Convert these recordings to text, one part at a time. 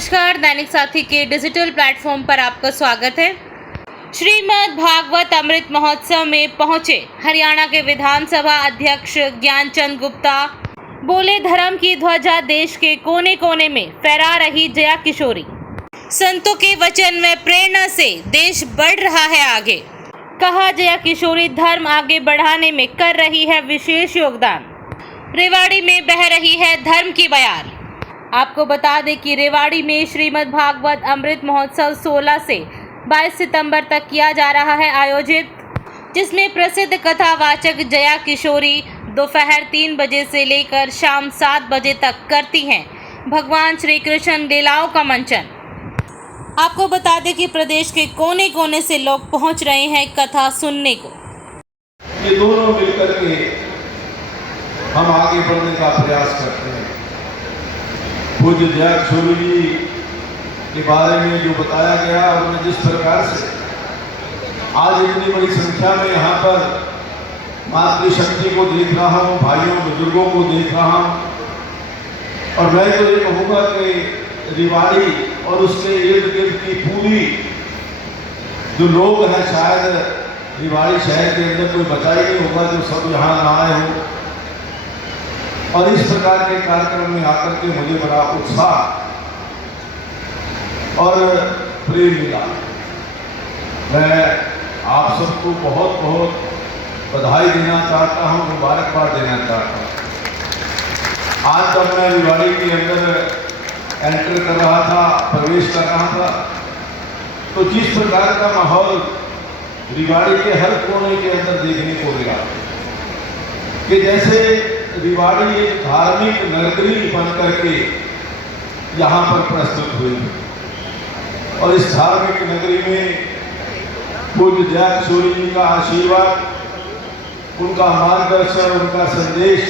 नमस्कार, दैनिक साथी के डिजिटल प्लेटफॉर्म पर आपका स्वागत है। श्रीमद् भागवत अमृत महोत्सव में पहुंचे हरियाणा के विधानसभा अध्यक्ष ज्ञानचंद गुप्ता बोले, धर्म की ध्वजा देश के कोने कोने में फहरा रही जया किशोरी। संतों के वचन व प्रेरणा से देश बढ़ रहा है आगे। कहा, जया किशोरी धर्म आगे बढ़ाने में कर रही है विशेष योगदान। रेवाड़ी में बह रही है धर्म की बयार। आपको बता दें कि रेवाड़ी में श्रीमद् भागवत अमृत महोत्सव 16 से 22 सितंबर तक किया जा रहा है आयोजित, जिसमें प्रसिद्ध कथावाचक जया किशोरी दोपहर 3 बजे से लेकर शाम 7 बजे तक करती हैं भगवान श्री कृष्ण लीलाओं का मंचन। आपको बता दें कि प्रदेश के कोने कोने से लोग पहुंच रहे हैं कथा सुनने को। ये दोनों मिलकर के हम आगे बढ़ने का प्रयास करते हैं। पूज्य जया किशोरी जी के बारे में जो बताया गया और मैं जिस प्रकार से आज इतनी बड़ी संख्या में यहाँ पर मातृशक्ति को देख रहा हूँ, भाइयों बुजुर्गों को देख रहा हूँ, और मैं तो ये कहूँगा कि रेवाड़ी और उसके इर्द गिर्द की पूरी जो लोग हैं, शायद रेवाड़ी शहर के अंदर कोई बचा ही नहीं होगा जो सब यहाँ ना आए हों। और इस प्रकार के कार्यक्रम में आकर के मुझे बड़ा उत्साह और प्रेम मिला। मैं आप सबको बहुत बहुत बधाई देना चाहता हूँ, मुबारकबाद देना चाहता हूँ। आज जब मैं रेवाड़ी के अंदर एंटर कर रहा था, प्रवेश कर रहा था, तो जिस प्रकार का माहौल रेवाड़ी के हर कोने के अंदर देखने को मिला कि जैसे रेवाड़ी एक धार्मिक नगरी बनकर के यहाँ पर प्रस्तुत हुई, और इस धार्मिक नगरी में पूज्य जया किशोरी जी का आशीर्वाद, उनका मार्गदर्शन, उनका संदेश,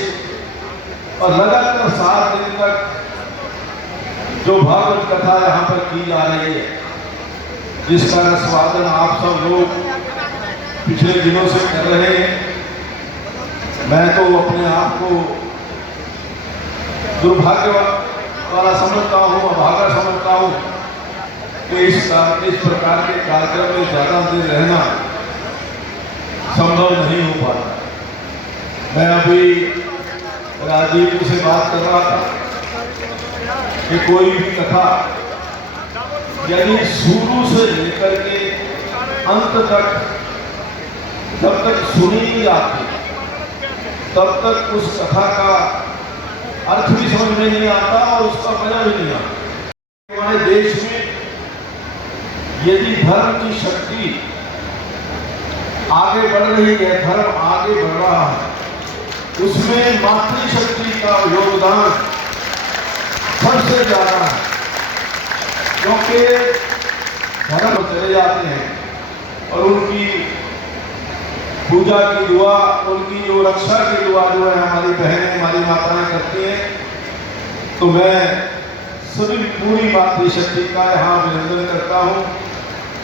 और लगातार 7 दिन तक जो भागवत कथा यहाँ पर की जा रही है, जिसका रसवादन आप सब लोग पिछले दिनों से कर रहे हैं। मैं तो अपने आप को दुर्भाग्य वाला समझता हूँ, अभागा समझता हूँ कि इस प्रकार के कार्यक्रम में ज़्यादा देर रहना संभव नहीं हो पाता। मैं अभी राजीव जी से बात कर रहा था कि कोई भी कथा यानी शुरू से लेकर के अंत तक जब तक सुनी नहीं जाती, तब तक उस कथा का अर्थ भी समझ में नहीं आता और उसका मजा भी नहीं आता। हमारे देश में यदि धर्म की शक्ति आगे बढ़ रही है, धर्म आगे बढ़ रहा है, उसमें मातृशक्ति का योगदान सबसे ज्यादा है। क्योंकि धर्म चले जाते हैं और उनकी पूजा की दुआ, उनकी जो रक्षा की दुआ जो है हमारी बहनें, हमारी माताएं करती हैं, तो मैं सभी पूरी मातृशक्ति का यहाँ अभिनंदन करता हूँ।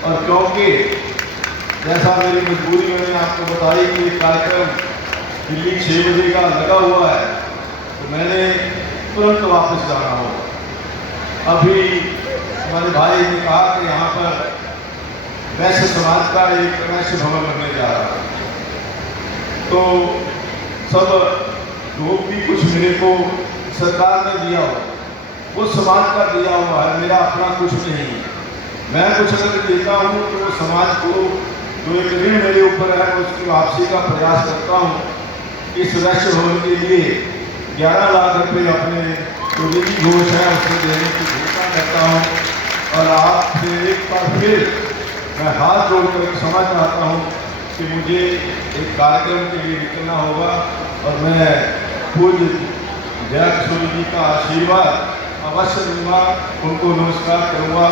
और क्योंकि जैसा मेरी मजबूरी मैंने आपको बताई कि कार्यक्रम दिल्ली 6 बजे का लगा हुआ है, तो मैंने तुरंत वापस जाना होगा। अभी हमारे भाई ने कहा कि यहाँ पर वैश्य समाज का एक वैश्य भवन बनने जा रहा है, तो सब जो भी कुछ मेरे को सरकार ने दिया हुआ वो समाज का दिया हुआ है, मेरा अपना कुछ नहीं है। मैं कुछ अगर देता हूँ तो वो समाज को जो एक ऋण मेरे ऊपर है उसकी वापसी का प्रयास करता हूँ। इस वैश्य भवन के लिए 11 लाख रुपये अपने जो निजी घोष है उसमें देने की घोषणा करता हूँ। और आपसे एक बार फिर मैं हाथ जोड़कर क्षमा चाहता हूँ कि मुझे एक कार्यक्रम के लिए निकलना होगा, और मैं पूज्य जया किशोरी जी का आशीर्वाद अवश्य लूँगा, उनको नमस्कार करूँगा।